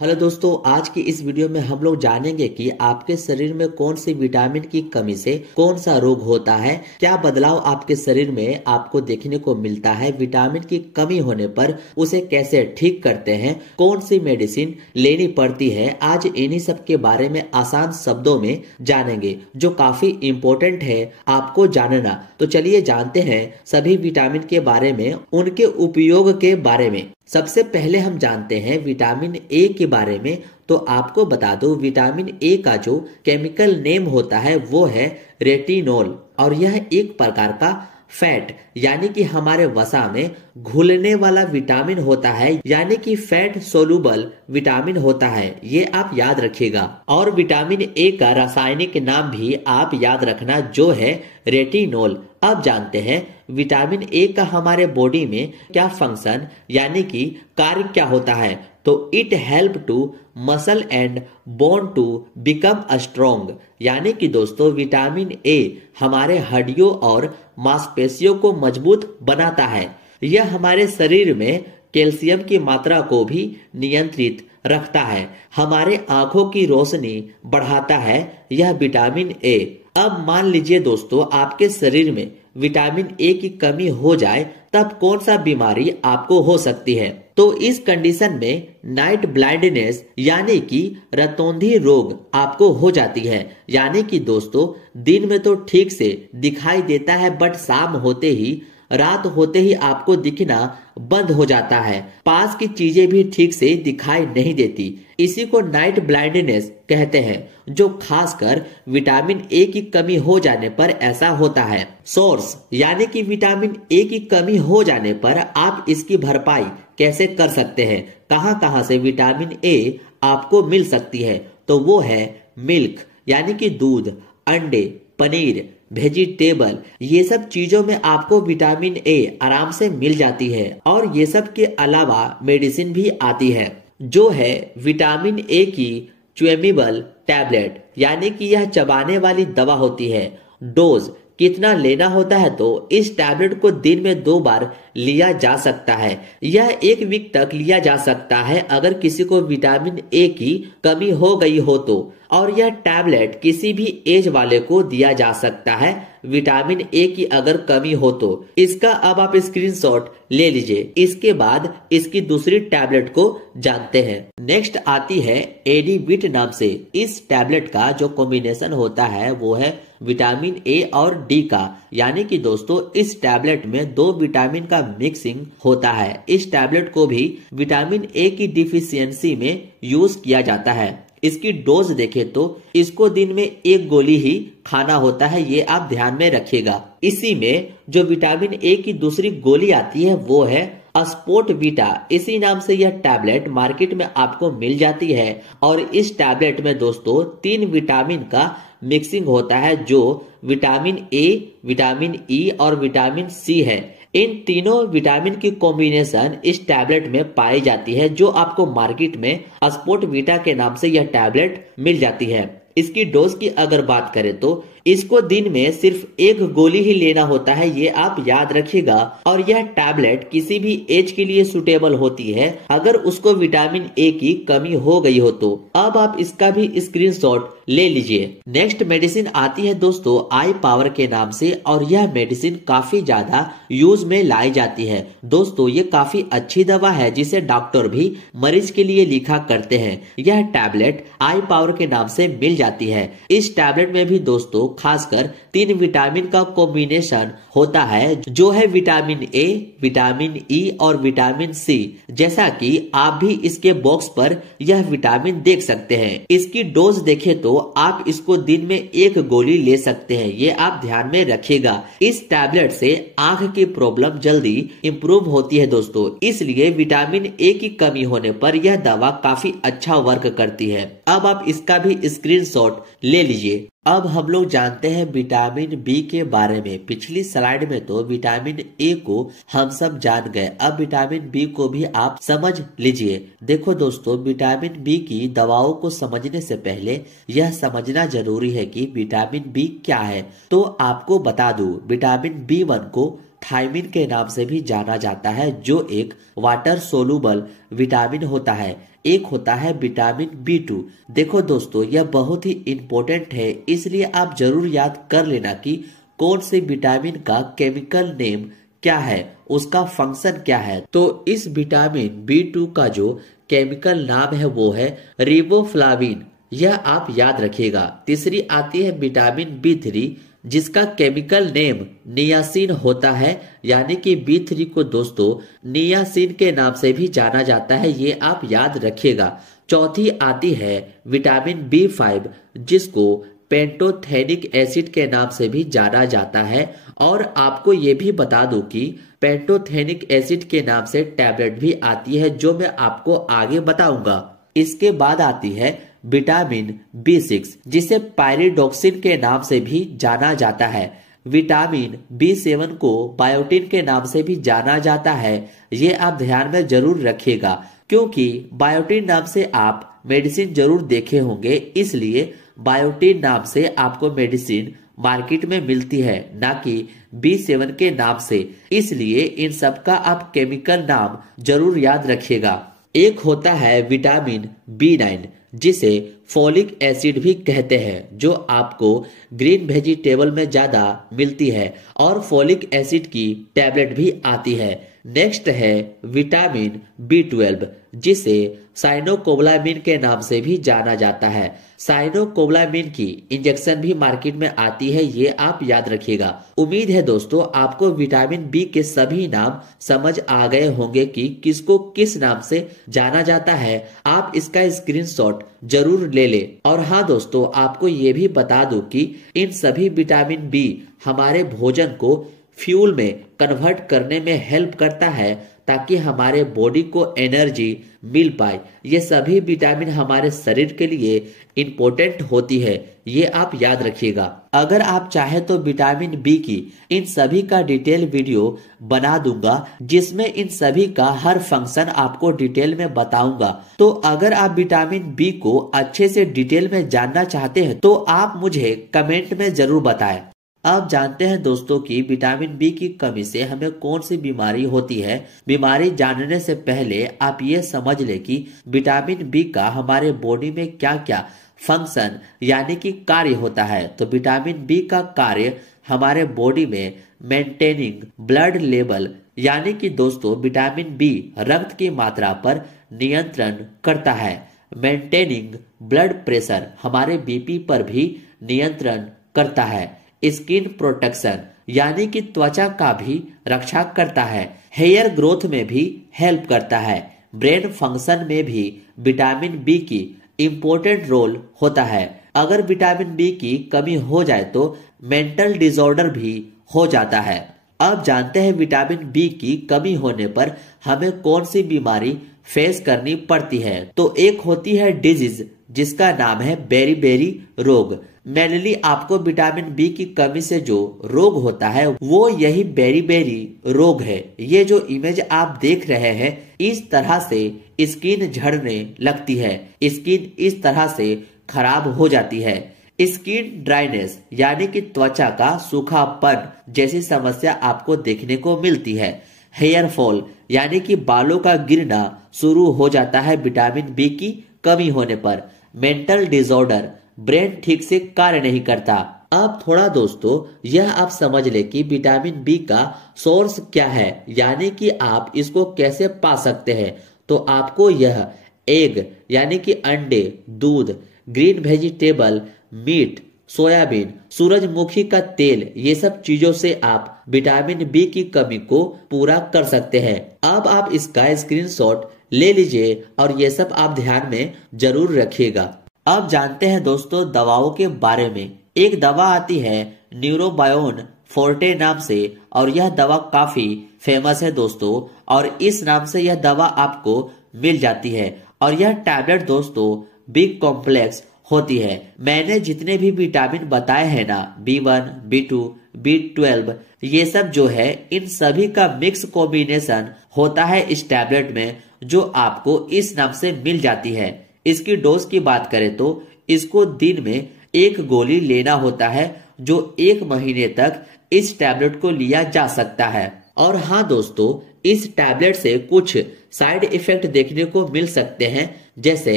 Hello दोस्तों, आज की इस वीडियो में हम लोग जानेंगे कि आपके शरीर में कौन सी विटामिन की कमी से कौन सा रोग होता है, क्या बदलाव आपके शरीर में आपको देखने को मिलता है, विटामिन की कमी होने पर उसे कैसे ठीक करते हैं, कौन सी मेडिसिन लेनी पड़ती है। आज इन्हीं सब के बारे में आसान शब्दों में जानेंगे जो काफी इम्पोर्टेंट है आपको जानना। तो चलिए जानते हैं सभी विटामिन के बारे में, उनके उपयोग के बारे में। सबसे पहले हम जानते हैं विटामिन ए के बारे में। तो आपको बता दो, विटामिन ए का जो केमिकल नेम होता है वो है रेटिनोल, और यह एक प्रकार का फैट यानी कि हमारे वसा में घुलने वाला विटामिन होता है, यानी कि फैट सोलुबल विटामिन होता है। ये आप याद रखिएगा। और विटामिन ए का रासायनिक नाम भी आप याद रखना, जो है रेटिनोल। अब जानते हैं विटामिन ए का हमारे बॉडी में क्या फंक्शन यानी कि कार्य क्या होता है। तो it help to muscle and bone to become strong, यानी कि दोस्तों विटामिन ए हमारे हड्डियों और मांसपेशियों को मजबूत बनाता है। यह हमारे शरीर में कैल्शियम की मात्रा को भी नियंत्रित रखता है, हमारे आंखों की रोशनी बढ़ाता है यह विटामिन ए। अब मान लीजिए दोस्तों, आपके शरीर में विटामिन ए की कमी हो जाए, तब कौन सा बीमारी आपको हो सकती है। तो इस कंडीशन में नाइट ब्लाइंडनेस यानी कि रतौंधी रोग आपको हो जाती है। यानी कि दोस्तों दिन में तो ठीक से दिखाई देता है, बट शाम होते ही, रात होते ही आपको दिखना बंद हो जाता है, पास की चीजें भी ठीक से दिखाई नहीं देती। इसी को नाइट ब्लाइंडनेस कहते हैं, जो खासकर विटामिन ए की कमी हो जाने पर ऐसा होता है। सोर्स यानी कि विटामिन ए की कमी हो जाने पर आप इसकी भरपाई कैसे कर सकते हैं, कहां कहां से विटामिन ए आपको मिल सकती है। तो वो है मिल्क यानी कि दूध, अंडे, पनीर, वेजिटेबल, ये सब चीजों में आपको विटामिन ए आराम से मिल जाती है। और ये सब के अलावा मेडिसिन भी आती है, जो है विटामिन ए की च्यूएबल टैबलेट, यानी कि यह चबाने वाली दवा होती है। डोज कितना लेना होता है, तो इस टैबलेट को दिन में 2 बार लिया जा सकता है। यह 1 वीक तक लिया जा सकता है अगर किसी को विटामिन ए की कमी हो गई हो तो। और यह टैबलेट किसी भी एज वाले को दिया जा सकता है विटामिन ए की अगर कमी हो तो। इसका अब आप स्क्रीनशॉट ले लीजिए। इसके बाद इसकी दूसरी टैबलेट को जानते हैं। नेक्स्ट आती है एडिविट नाम से। इस टैबलेट का जो कॉम्बिनेशन होता है वो है विटामिन ए और डी का, यानी कि दोस्तों इस टैबलेट में 2 विटामिन का मिक्सिंग होता है। इस टैबलेट को भी विटामिन ए की डिफिशियंसी में यूज किया जाता है। इसकी डोज देखें तो इसको दिन में 1 गोली ही खाना होता है, ये आप ध्यान में रखिएगा। इसी में जो विटामिन ए की दूसरी गोली आती है वो है स्पोर्ट बीटा। इसी नाम से यह टैबलेट मार्केट में आपको मिल जाती है। और इस टैबलेट में दोस्तों 3 विटामिन का मिक्सिंग होता है, जो विटामिन ए, विटामिन ई और विटामिन सी है। इन तीनों विटामिन की कॉम्बिनेशन इस टैबलेट में पाई जाती है, जो आपको मार्केट में स्पोर्ट बीटा के नाम से यह टैबलेट मिल जाती है। इसकी डोज की अगर बात करें तो इसको दिन में सिर्फ 1 गोली ही लेना होता है, ये आप याद रखिएगा। और यह टैबलेट किसी भी एज के लिए सुटेबल होती है अगर उसको विटामिन ए की कमी हो गई हो तो। अब आप इसका भी स्क्रीनशॉट ले लीजिए। नेक्स्ट मेडिसिन आती है दोस्तों आई पावर के नाम से, और यह मेडिसिन काफी ज्यादा यूज में लाई जाती है। दोस्तों ये काफी अच्छी दवा है जिसे डॉक्टर भी मरीज के लिए लिखा करते हैं। यह टैबलेट आई पावर के नाम से मिल जाती है। इस टैबलेट में भी दोस्तों खासकर 3 विटामिन का कॉम्बिनेशन होता है, जो है विटामिन ए, विटामिन ई और विटामिन सी। जैसा कि आप भी इसके बॉक्स पर यह विटामिन देख सकते हैं। इसकी डोज देखें तो आप इसको दिन में 1 गोली ले सकते हैं, ये आप ध्यान में रखिएगा। इस टैबलेट से आंख की प्रॉब्लम जल्दी इंप्रूव होती है दोस्तों, इसलिए विटामिन ए की कमी होने पर यह दवा काफी अच्छा वर्क करती है। अब आप इसका भी स्क्रीनशॉट ले लीजिए। अब हम लोग जानते हैं विटामिन बी के बारे में। पिछली स्लाइड में तो विटामिन ए को हम सब जान गए, अब विटामिन बी को भी आप समझ लीजिए। देखो दोस्तों, विटामिन बी की दवाओं को समझने से पहले यह समझना जरूरी है कि विटामिन बी क्या है। तो आपको बता दूं, विटामिन बी1 को थायमिन के नाम से भी जाना जाता है, जो एक वाटर सोलुबल विटामिन होता है। एक होता है विटामिन B2। देखो दोस्तों, यह बहुत ही इंपॉर्टेंट है, इसलिए आप जरूर याद कर लेना कि कौन से विटामिन का केमिकल नेम क्या है, उसका फंक्शन क्या है। तो इस विटामिन B2 का जो केमिकल नाम है वो है रिबोफ्लाविन, यह आप याद रखिएगा। तीसरी आती है विटामिन B3, जिसका केमिकल नेम नियासिन होता है, यानी कि B3 को दोस्तों नियासिन के नाम से भी जाना जाता है, ये आप याद रखिएगा। चौथी आती है विटामिन B5, जिसको पेंटोथेनिक एसिड के नाम से भी जाना जाता है। और आपको ये भी बता दूं कि पेंटोथेनिक एसिड के नाम से टैबलेट भी आती है, जो मैं आपको आगे बताऊंगा। इसके बाद आती है विटामिन B6, जिसे पायरिडॉक्सिन के नाम से भी जाना जाता है। विटामिन B7 को बायोटिन के नाम से भी जाना जाता है, ये आप ध्यान में जरूर रखिएगा, क्योंकि बायोटिन नाम से आप मेडिसिन जरूर देखे होंगे, इसलिए बायोटिन नाम से आपको मेडिसिन मार्केट में मिलती है, ना कि B7 के नाम से। इसलिए इन सब का आप केमिकल नाम जरूर याद रखिएगा। एक होता है विटामिन B9, जिसे फोलिक एसिड भी कहते हैं, जो आपको ग्रीन वेजिटेबल में ज्यादा मिलती है, और फोलिक एसिड की टैबलेट भी आती है। नेक्स्ट है विटामिन B12, जिसे साइनोकोबालामिन के नाम से भी जाना जाता है। साइनोकोबालामिन की इंजेक्शन भी मार्केट में आती है, ये आप याद रखिएगा। उम्मीद है दोस्तों आपको विटामिन B के सभी नाम समझ आ गए होंगे कि किसको किस नाम से जाना जाता है। आप इसका स्क्रीनशॉट जरूर ले ले। और हाँ दोस्तों, आपको ये भी बता दूं कि इन सभी विटामिन B हमारे भोजन को फ्यूल में कन्वर्ट करने में हेल्प करता है, ताकि हमारे बॉडी को एनर्जी मिल पाए। ये सभी विटामिन हमारे शरीर के लिए इम्पोर्टेंट होती है, ये आप याद रखिएगा। अगर आप चाहे तो विटामिन B की इन सभी का डिटेल वीडियो बना दूंगा, जिसमें इन सभी का हर फंक्शन आपको डिटेल में बताऊंगा। तो अगर आप विटामिन B को अच्छे से डिटेल में जानना चाहते हैं तो आप मुझे कमेंट में जरूर बताएं। अब जानते हैं दोस्तों कि विटामिन B की कमी से हमें कौन सी बीमारी होती है। बीमारी जानने से पहले आप ये समझ ले कि विटामिन B का हमारे बॉडी में क्या क्या फंक्शन यानी कि कार्य होता है। तो विटामिन B का कार्य हमारे बॉडी में मेंटेनिंग ब्लड लेवल, यानी कि दोस्तों विटामिन B रक्त की मात्रा पर नियंत्रण करता है। मेंटेनिंग ब्लड प्रेशर, हमारे BP पर भी नियंत्रण करता है। स्किन प्रोटेक्शन, यानी कि त्वचा का भी रक्षा करता है। हेयर ग्रोथ में भी हेल्प करता है। ब्रेन फंक्शन में भी विटामिन B की इम्पोर्टेंट रोल होता है। अगर विटामिन B की कमी हो जाए तो मेंटल डिसऑर्डर भी हो जाता है। अब जानते हैं विटामिन B की कमी होने पर हमें कौन सी बीमारी फेस करनी पड़ती है। तो एक होती है डिजीज, जिसका नाम है बेरी रोग। मेनली आपको विटामिन B की कमी से जो रोग होता है वो यही बेरी रोग है। ये जो इमेज आप देख रहे हैं, इस तरह से स्किन झड़ने लगती है, स्किन इस तरह से खराब हो जाती है। स्किन ड्राइनेस, यानी कि त्वचा का सूखापन जैसी समस्या आपको देखने को मिलती है। हेयर फॉल, यानी कि बालों का गिरना शुरू हो जाता है विटामिन B की कमी होने पर। मेंटल डिसऑर्डर, ब्रेन ठीक से कार्य नहीं करता। अब थोड़ा दोस्तों यह आप समझ ले कि विटामिन B का सोर्स क्या है, यानी कि आप इसको कैसे पा सकते हैं। तो आपको यह एग, यानी कि अंडे, दूध, ग्रीन वेजिटेबल, मीट, सोयाबीन, सूरजमुखी का तेल, ये सब चीजों से आप विटामिन B की कमी को पूरा कर सकते हैं। अब आप इसका स्क्रीनशॉट ले लीजिए और ये सब आप ध्यान में जरूर रखिएगा। अब जानते हैं दोस्तों दवाओं के बारे में। एक दवा आती है न्यूरोबायोन फोर्टे नाम से, और यह दवा काफी फेमस है दोस्तों, और इस नाम से यह दवा आपको मिल जाती है। और यह टैबलेट दोस्तों बिग कॉम्प्लेक्स होती है। मैंने जितने भी विटामिन बताए हैं ना, B1, B2, B12, ये सब जो है इन सभी का मिक्स कॉम्बिनेशन होता है इस टैबलेट में, जो आपको इस नाम से मिल जाती है। इसकी डोज की बात करें तो इसको दिन में 1 गोली लेना होता है, जो 1 महीने तक इस टैबलेट को लिया जा सकता है। और हाँ दोस्तों, इस टैबलेट से कुछ साइड इफेक्ट देखने को मिल सकते हैं, जैसे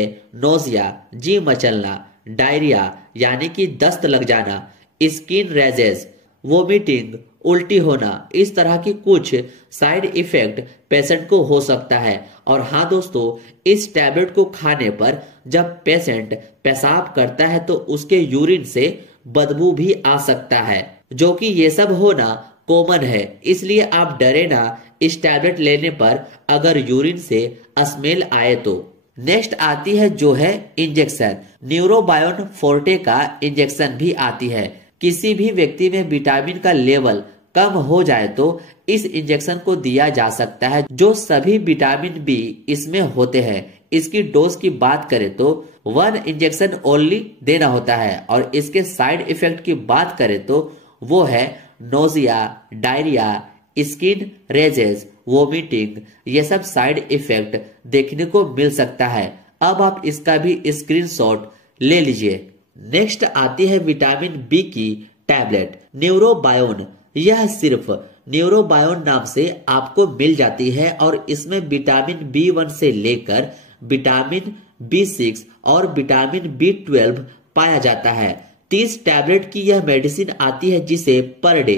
नोजिया, जी मचलना, डायरिया यानी कि दस्त लग जाना, स्किन रैशेस, वोमिटिंग, उल्टी होना। इस तरह की कुछ साइड इफेक्ट पेशेंट को हो सकता है। और हाँ दोस्तों, इस टैबलेट को खाने पर जब पेशेंट पेशाब करता है तो उसके यूरिन से बदबू भी आ सकता है, जो कि ये सब होना कॉमन है। इसलिए आप डरे ना इस टैबलेट लेने पर अगर यूरिन से स्मेल आए तो। नेक्स्ट आती है जो है इंजेक्शन। न्यूरोबायोन फोर्टे का इंजेक्शन भी आती है। किसी भी व्यक्ति में विटामिन का लेवल कम हो जाए तो इस इंजेक्शन को दिया जा सकता है, जो सभी विटामिन बी इसमें होते हैं। इसकी डोज की बात करें तो 1 इंजेक्शन ओनली देना होता है। और इसके साइड इफेक्ट की बात करें तो वो है nausea, diarrhoea, skin rashes, vomiting. ये सब साइड इफेक्ट देखने को मिल सकता है। अब आप इसका भी स्क्रीनशॉट ले लीजिए। नेक्स्ट आती है विटामिन बी की टैबलेट न्यूरोबायोन। यह सिर्फ न्यूरोबायोन नाम से आपको मिल जाती है और इसमें विटामिन B1 से लेकर विटामिन B6 और विटामिन B12 पाया जाता है। 30 टैबलेट की यह मेडिसिन आती है, जिसे पर डे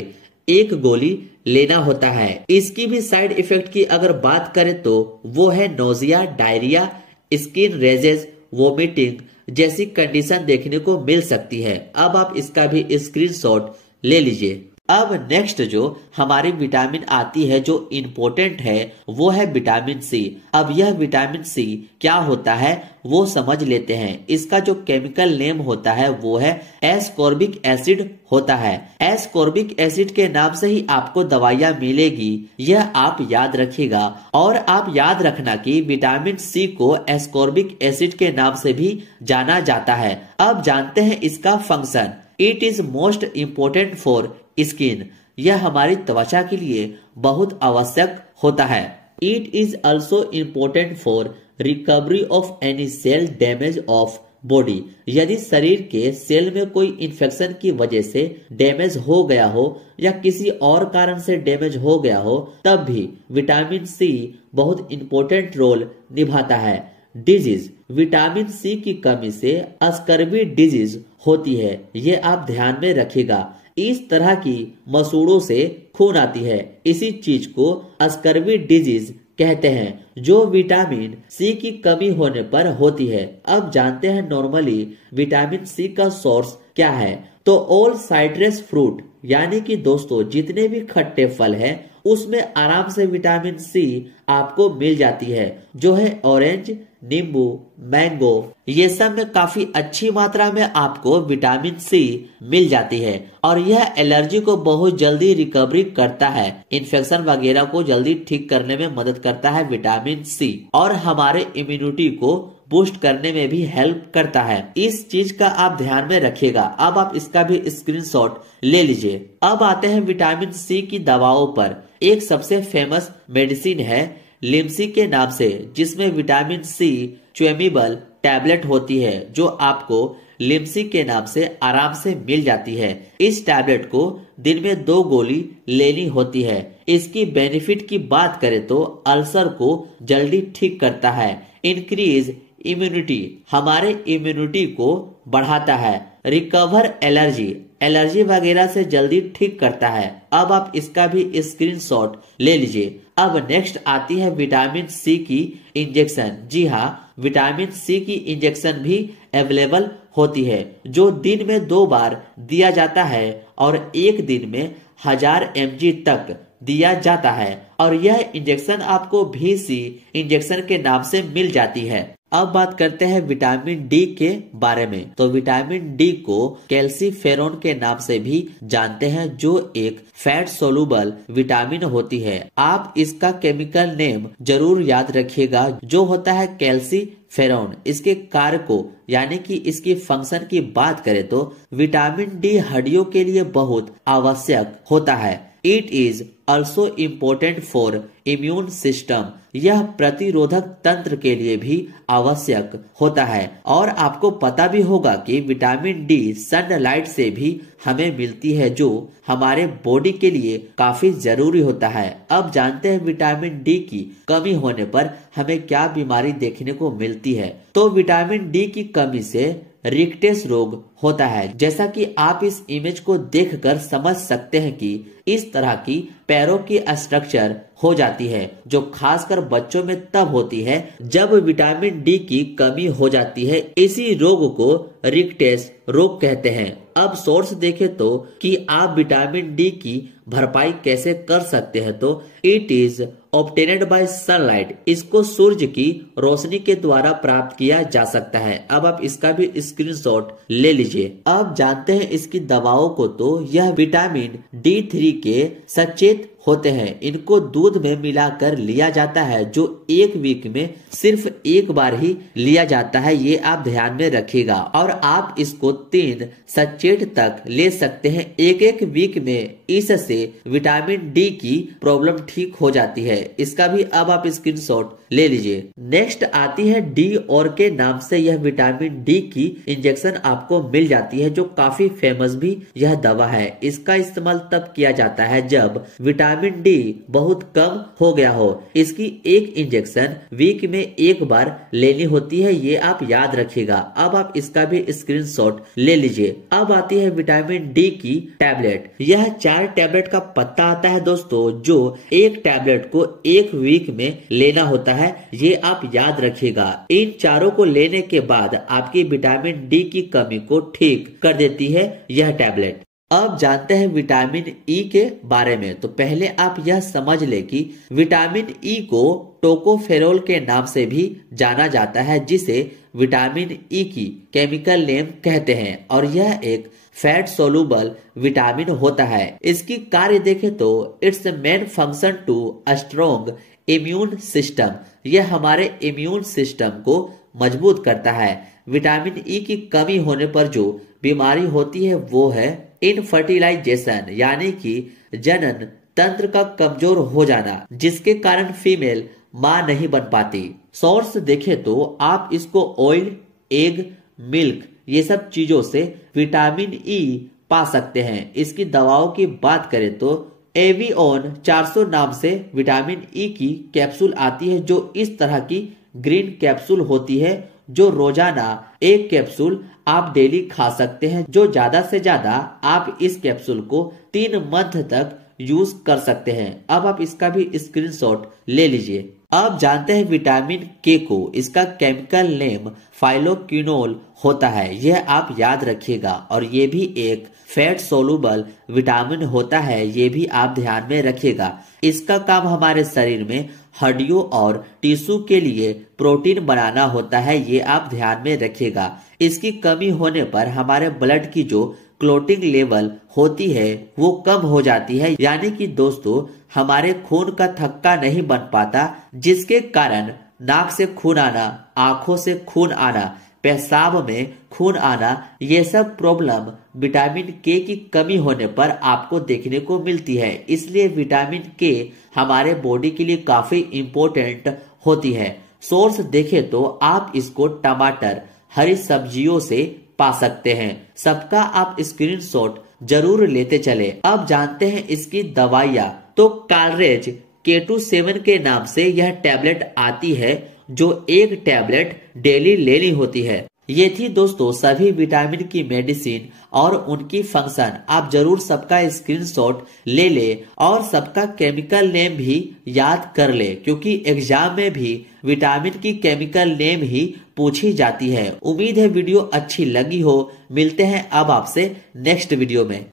1 गोली लेना होता है। इसकी भी साइड इफेक्ट की अगर बात करें तो वो है nausea, diarrhoea, skin rashes, vomiting जैसी कंडीशन देखने को मिल सकती है। अब आप इसका भी स्क्रीनशॉट ले लीजिए। अब नेक्स्ट जो हमारी विटामिन आती है जो इम्पोर्टेंट है वो है विटामिन सी। अब यह विटामिन सी क्या होता है वो समझ लेते हैं। इसका जो केमिकल नेम होता है वो है एस्कॉर्बिक एसिड होता है। एस्कॉर्बिक एसिड के नाम से ही आपको दवाइयां मिलेगी, यह आप याद रखिएगा। और आप याद रखना कि विटामिन सी को एस्कॉर्बिक एसिड के नाम से भी जाना जाता है। अब जानते हैं इसका function. It is most important for skin. यह हमारी त्वचा के लिए बहुत आवश्यक होता है। It is also important for recovery of any cell damage of body. यदि शरीर के सेल में कोई इन्फेक्शन की वजह से डैमेज हो गया हो या किसी और कारण से डैमेज हो गया हो, तब भी विटामिन सी बहुत इम्पोर्टेंट रोल निभाता है। डिजीज, विटामिन सी की कमी से स्कर्वी डिजीज होती है, ये आप ध्यान में रखिएगा। इस तरह की मसूड़ों से खून आती है, इसी चीज को स्कर्वी डिजीज कहते हैं, जो विटामिन सी की कमी होने पर होती है। अब जानते हैं नॉर्मली विटामिन सी का सोर्स क्या है। तो ऑल साइट्रस फ्रूट यानी कि दोस्तों जितने भी खट्टे फल हैं उसमें आराम से विटामिन सी आपको मिल जाती है, जो है ऑरेंज, नींबू, मैंगो। ये सब में काफी अच्छी मात्रा में आपको विटामिन सी मिल जाती है और यह एलर्जी को बहुत जल्दी रिकवरी करता है। इन्फेक्शन वगैरह को जल्दी ठीक करने में मदद करता है विटामिन सी और हमारे इम्यूनिटी को बूस्ट करने में भी हेल्प करता है। इस चीज का आप ध्यान में रखिएगा। अब आप इसका भी स्क्रीनशॉट ले लीजिए। अब आते हैं विटामिन सी की दवाओं पर। एक सबसे फेमस मेडिसिन है लिम्सी के नाम से, जिसमें विटामिन सी च्यूएबल टैबलेट होती है, जो आपको लिम्सी के नाम से आराम से मिल जाती है। इस टैबलेट को दिन में 2 गोली लेनी होती है। इसकी बेनिफिट की बात करें तो अल्सर को जल्दी ठीक करता है। इंक्रीज इम्यूनिटी, हमारे इम्यूनिटी को बढ़ाता है। रिकवर एलर्जी, एलर्जी वगैरह से जल्दी ठीक करता है। अब आप इसका भी स्क्रीनशॉट ले लीजिए। अब नेक्स्ट आती है विटामिन सी की इंजेक्शन। जी हाँ, विटामिन सी की इंजेक्शन भी अवेलेबल होती है, जो दिन में 2 बार दिया जाता है और एक दिन में 1000 mg तक दिया जाता है। और यह इंजेक्शन आपको VC इंजेक्शन के नाम से मिल जाती है। अब बात करते हैं विटामिन डी के बारे में। तो विटामिन डी को कैल्सीफेरॉन के नाम से भी जानते हैं, जो एक फैट सोलुबल विटामिन होती है। आप इसका केमिकल नेम जरूर याद रखिएगा, जो होता है कैल्सीफेरॉन। इसके कार्य को यानी कि इसकी फंक्शन की बात करें तो विटामिन डी हड्डियों के लिए बहुत आवश्यक होता है। It is also important for immune system. यह प्रतिरोधक तंत्र के लिए भी आवश्यक होता है। और आपको पता भी होगा कि विटामिन डी सनलाइट से भी हमें मिलती है, जो हमारे बॉडी के लिए काफी जरूरी होता है। अब जानते हैं विटामिन डी की कमी होने पर हमें क्या बीमारी देखने को मिलती है। तो विटामिन डी की कमी से रिकेट्स रोग होता है। जैसा कि आप इस इमेज को देखकर समझ सकते हैं कि इस तरह की पैरों की स्ट्रक्चर हो जाती है, जो खासकर बच्चों में तब होती है जब विटामिन डी की कमी हो जाती है। इसी रोग को रिकेट्स रोग कहते हैं। अब सोर्स देखें तो कि आप विटामिन डी की भरपाई कैसे कर सकते हैं, तो इट इज ऑब्टेनेड बाय सनलाइट। इसको सूर्य की रोशनी के द्वारा प्राप्त किया जा सकता है। अब आप इसका भी स्क्रीनशॉट ले लीजिए। अब जानते हैं इसकी दवाओं को। तो यह विटामिन D3 के सचेत होते हैं। इनको दूध में मिलाकर लिया जाता है, जो एक वीक में सिर्फ एक बार ही लिया जाता है। ये आप ध्यान में रखिएगा। और आप इसको 3 सचेत तक ले सकते हैं एक वीक में। इससे विटामिन डी की प्रॉब्लम ठीक हो जाती है। इसका भी अब आप स्क्रीनशॉट ले लीजिए। नेक्स्ट आती है डी और के नाम से यह विटामिन डी की इंजेक्शन आपको मिल जाती है, जो काफी फेमस भी यह दवा है। इसका इस्तेमाल तब किया जाता है जब विटामिन डी बहुत कम हो गया हो। इसकी एक इंजेक्शन वीक में एक बार लेनी होती है, ये आप याद रखिएगा। अब आप इसका भी स्क्रीनशॉट ले लीजिए। अब आती है विटामिन डी की टैबलेट। यह 4 टैबलेट का पत्ता आता है दोस्तों, जो एक टैबलेट को एक वीक में लेना होता है, ये आप याद रखिएगा। इन चारों को लेने के बाद आपकी विटामिन डी की कमी को ठीक कर देती है यह टैबलेट। अब जानते हैं विटामिन ई के बारे में। तो पहले आप यह समझ ले कि विटामिन ई को टोकोफेरोल के नाम से भी जाना जाता है, जिसे विटामिन ई की केमिकल नेम कहते हैं। और यह एक फैट सोलुबल विटामिन होता है। इसकी कार्य देखें तो its main function to strong immune system. यह हमारे इम्यून सिस्टम को मजबूत करता है। विटामिन ई की कमी होने पर जो बीमारी होती है वो है इनफर्टिलाइजेशन, यानी कि जनन तंत्र का कमजोर हो जाना, जिसके कारण फीमेल मां नहीं बन पाती। सोर्स देखें तो आप इसको ऑयल, एग, मिल्क ये सब चीजों से विटामिन ई पा सकते हैं। इसकी दवाओं की बात करें तो एविओन 400 नाम से विटामिन ई की कैप्सूल आती है, जो इस तरह की ग्रीन कैप्सूल होती है, जो रोजाना एक कैप्सूल आप डेली खा सकते हैं। जो ज्यादा से ज्यादा आप इस कैप्सूल को 3 मंथ तक यूज कर सकते हैं। अब आप इसका भी स्क्रीनशॉट ले लीजिए। अब जानते हैं विटामिन के को। इसका केमिकल नेम फाइलोक्विनोल होता है, यह आप याद रखिएगा। और ये भी एक फैट सोलुबल विटामिन होता है, ये भी आप ध्यान में रखिएगा। इसका काम हमारे शरीर में हड्डियों और टिश्यू के लिए प्रोटीन बनाना होता है, ये आप ध्यान में रखिएगा। इसकी कमी होने पर हमारे ब्लड की जो क्लोटिंग लेवल होती है वो कम हो जाती है, यानी कि दोस्तों हमारे खून का थक्का नहीं बन पाता, जिसके कारण नाक से खून आना, आंखों से खून आना, पेशाब में खून आना, ये सब प्रॉब्लम विटामिन के की कमी होने पर आपको देखने को मिलती है। इसलिए विटामिन के हमारे बॉडी के लिए काफी इम्पोर्टेंट होती है। सोर्स देखें तो आप इसको टमाटर, हरी सब्जियों से पा सकते हैं। सबका आप स्क्रीनशॉट जरूर लेते चले। अब जानते हैं इसकी दवाइयाँ। तो कालरेज K27 के नाम से यह टैबलेट आती है, जो एक टैबलेट डेली लेनी होती है। ये थी दोस्तों सभी विटामिन की मेडिसिन और उनकी फंक्शन। आप जरूर सबका स्क्रीनशॉट ले ले और सबका केमिकल नेम भी याद कर ले, क्योंकि एग्जाम में भी विटामिन की केमिकल नेम ही पूछी जाती है। उम्मीद है वीडियो अच्छी लगी हो। मिलते हैं अब आपसे नेक्स्ट वीडियो में।